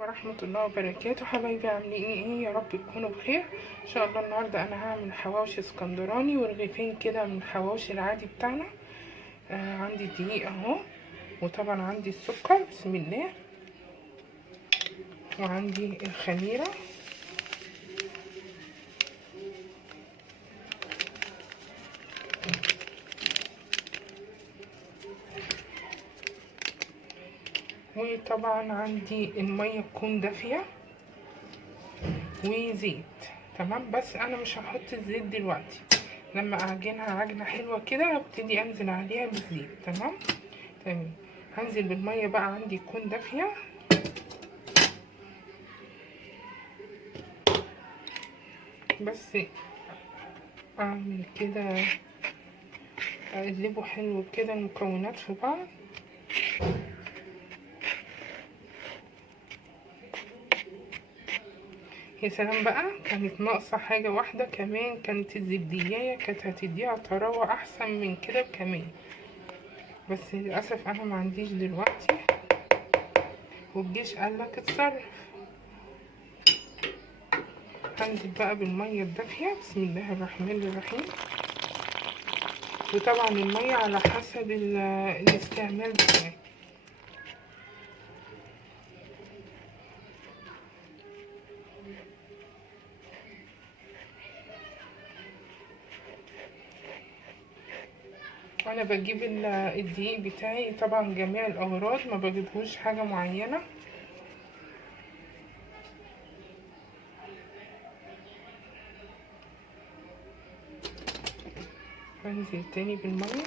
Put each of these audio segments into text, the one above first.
ورحمة الله وبركاته. حبايبي عاملين ايه؟ يا رب تكونوا بخير ان شاء الله. النهاردة انا هعمل حواوشي اسكندراني ورغيفين كده من الحواوشي العادي بتاعنا. عندي دقيق اهو، وطبعا عندي السكر بسم الله، وعندي الخميرة، وطبعا عندي المية تكون دافية وزيت. تمام، بس انا مش هحط الزيت دلوقتي، لما اعجنها عجنة حلوة كده ابتدي انزل عليها بالزيت. تمام. هنزل بالمية بقى عندي تكون دافية، بس اعمل كده اقلبه حلو كده المكونات في بعض. يا سلام بقى، كانت ناقصة حاجة واحدة كمان، كانت الزبدية كانت هتديها طراوة احسن من كده كمان، بس للأسف انا ما عنديش دلوقتي، والجيش قالك اتصرف. هنزل بقى بالمية الدافية بسم الله الرحمن الرحيم، وطبعا المية على حسب الاستعمال بتاعي. انا بجيب الدقيق بتاعي طبعا جميع الاغراض، ما بجيبهوش حاجة معينة. هنزل تاني بالمية،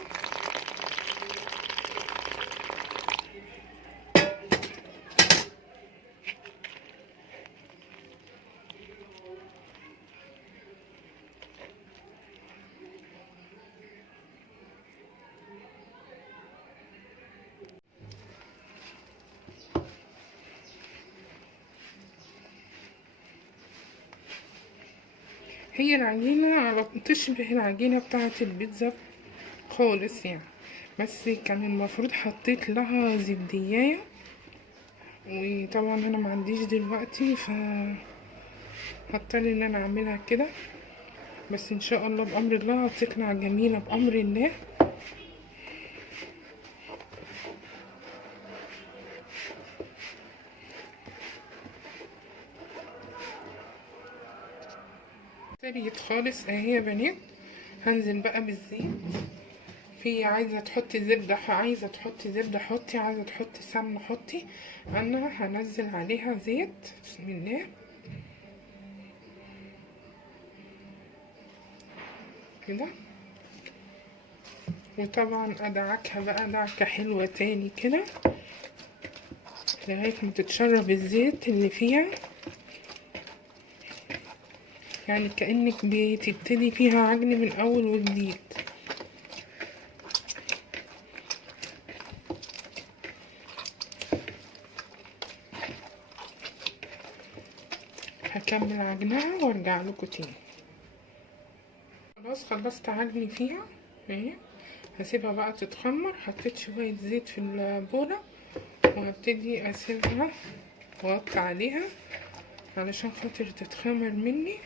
هي العجينة على تشبه العجينة بتاعة البيتزا خالص يعني، بس كان المفروض حطيت لها زبدية، وطبعا انا ما عنديش دلوقتي، ف هضطر ان انا اعملها كده، بس ان شاء الله بامر الله هتطلع جميلة بامر الله. سريت خالص اهي يا بنات. هنزل بقى بالزيت، في عايزه تحطي زبده عايزه تحطي زبده حطي، عايزه تحطي سمنه حطي. انا هنزل عليها زيت بسم الله كده، وطبعا ادعكها بقى دعكه حلوه تاني كده لغايه ما تتشرب الزيت اللي فيها، يعني كأنك بتبتدي فيها عجن من اول وجديد. هكمل عجنها وارجع لكم تاني. خلاص خلصت عجني فيها اهي، هسيبها بقى تتخمر. حطيت شوية زيت في البولة وهبتدي اسيبها واغطي عليها علشان خاطر تتخمر مني،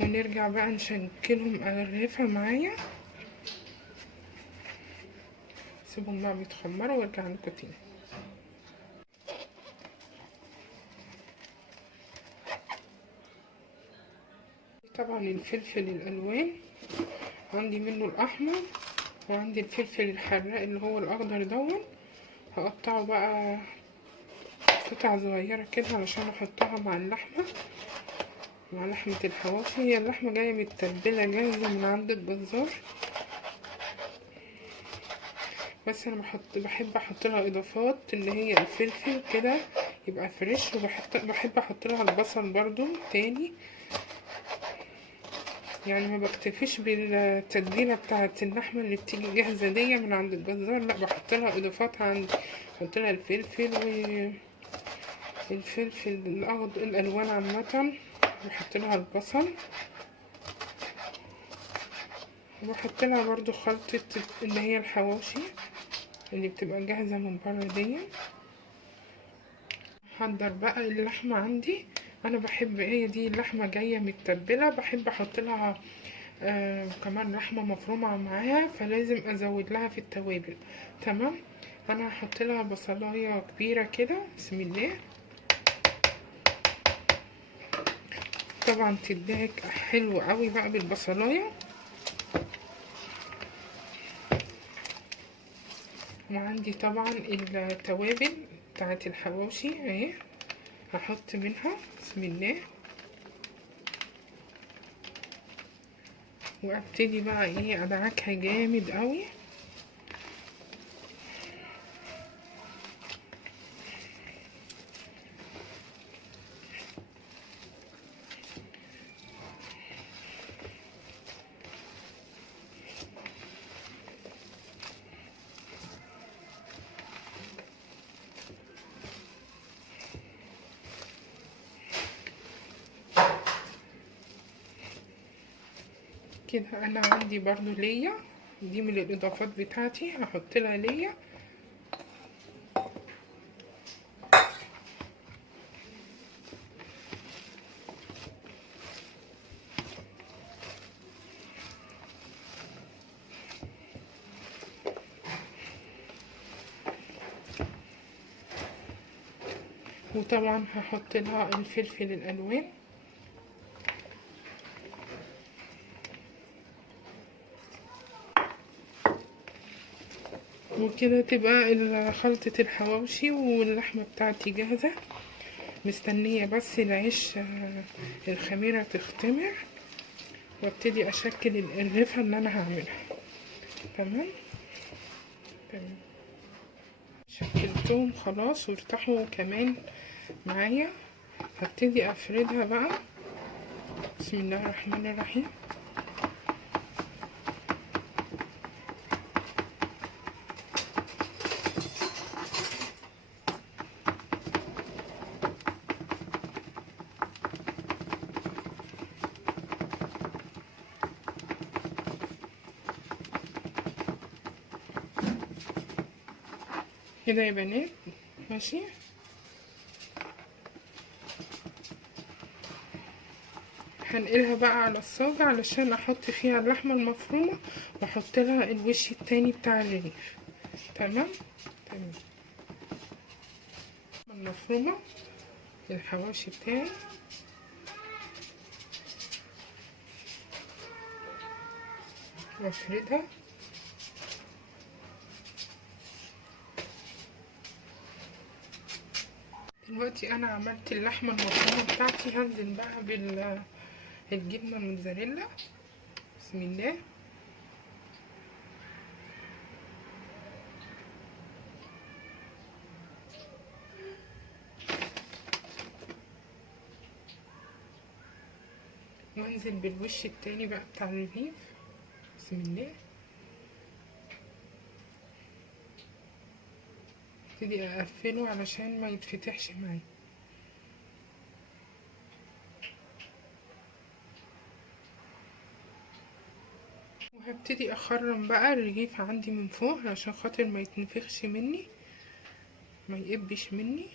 ونرجع بقى نشكلهم اغرفها معايا. سيبهم بقى بيتخمروا وارجع لكم تاني. طبعا الفلفل الالوان عندي منه الاحمر، وعندي الفلفل الحراق اللي هو الاخضر دون، هقطعه بقى قطع صغيره كده علشان احطها مع اللحمه، مع لحمه الحواوشي. هي اللحمه جايه متبله جاهزه من عند الجزار، بس انا بحب احط لها اضافات اللي هي الفلفل كده يبقى فريش، بحب احط لها البصل برضو تاني، يعني ما بكتفيش بالتتبيله بتاعه اللحمه اللي بتيجي جاهزه دي من عند الجزار، لا بحط لها اضافات عندي، بحط لها الفلفل والفلفل الاخضر الالوان عامه، بحط لها البصل، وبحط لها برضو خلطه اللي هي الحواوشي اللي بتبقى جاهزه من بره دي. هحضر بقى اللحمة عندي. انا بحب هي دي اللحمة جاية متبلة، بحب احط لها كمان لحمة مفرومة معاها، فلازم ازود لها في التوابل. تمام. انا هحط لها بصلاية كبيرة كده، بسم الله. طبعا تديك حلو قوي بقى بالبصلاية. وعندي طبعا التوابل بتاعت الحواوشي اهي، هحط منها بسم الله. وابتدي بقى ايه ادعكها جامد قوي. كده انا عندي برضو ليا، دي من الاضافات بتاعتي، هحط لها ليا. وطبعا هحط لها الفلفل الالوان. وكده تبقى خلطة الحواوشي واللحمة بتاعتي جاهزة، مستنية بس العيش الخميرة تختمر، وابتدي اشكل الرغيفة اللي انا هعملها. تمام. تمام. شكلتهم خلاص وارتاحوا كمان معايا. هبتدي افردها بقى، بسم الله الرحمن الرحيم. كده يا بنات ماشي. هنقلها بقى على الصاج علشان احط فيها اللحمه المفرومه، واحط لها الوش التاني بتاع الرغيف. تمام. تمام. المفرومه الحواشي بتاعي، وافردها. دلوقتي انا عملت اللحمه المفرومه بتاعتي، هنزل بقى بالجبنه الموتزاريلا، بسم الله. وانزل بالوش التاني بقى بتاع الرغيف، بسم الله. ابتدي اقفله علشان ما يتفتحش معايا. وهبتدي اخرم بقى الرغيف عندي من فوق علشان خاطر ما يتنفخش مني، ما يقبش مني.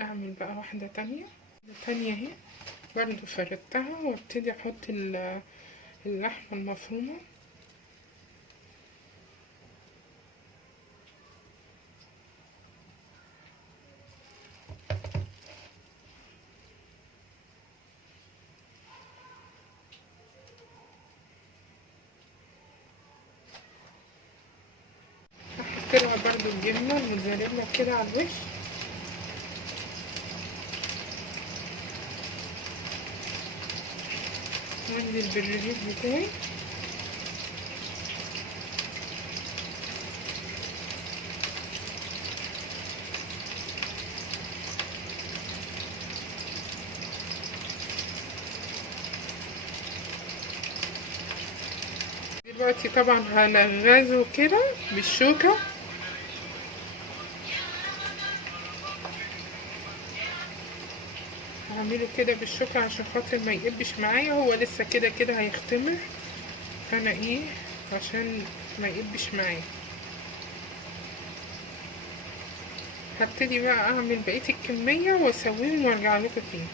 اعمل بقى واحدة تانية اهي، برضو فردتها، وابتدي احط اللحمة المفرومة. احط لها برضو الجبنة الموتزاريلا كده على الوش. وانزل بالرغيف بتاعي. دلوقتي طبعا هنغزه كده بالشوكة. بعمله كده بالشوكة عشان خاطر ما يقبش معايا. هو لسه كده كده هيختمر، فانا ايه عشان ما يقبش معايا هبتدي بقى اعمل بقية الكمية واسويهم وارجع لكم تاني.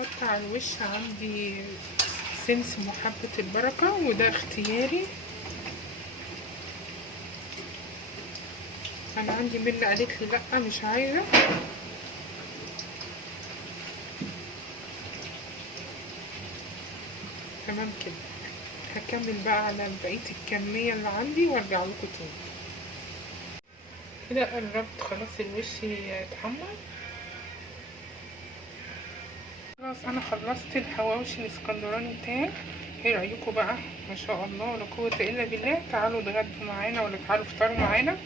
احط على الوش عندي سمسم وحبة البركة، وده اختياري. انا عندي ملة قالت لي لا مش عايزة. تمام كده. هكمل بقى على بقية الكمية اللي عندي وارجع لكم تاني. كده قربت خلاص الوش يتحمر. خلاص انا خلصت الحواوشي الاسكندراني بتاعي. ايه رايكم بقى؟ ما شاء الله ولا قوه الا بالله. تعالوا اتغدوا معانا ولا تعالوا افطروا معانا.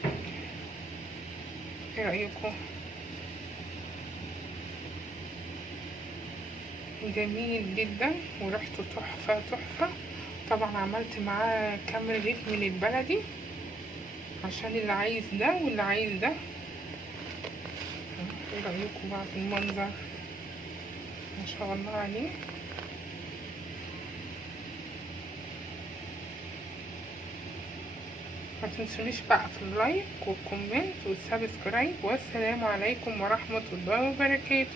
ايه رايكم؟ جميل جدا وريحته تحفه تحفه. طبعا عملت معاه كام رغيف من البلدي عشان اللي عايز ده واللي عايز ده. ايه رايكم بقى في المنظر؟ ما شاء الله عليه. ما تنسونيش بقى في اللايك والكومنت والسبسكرايب، والسلام عليكم ورحمة الله وبركاته.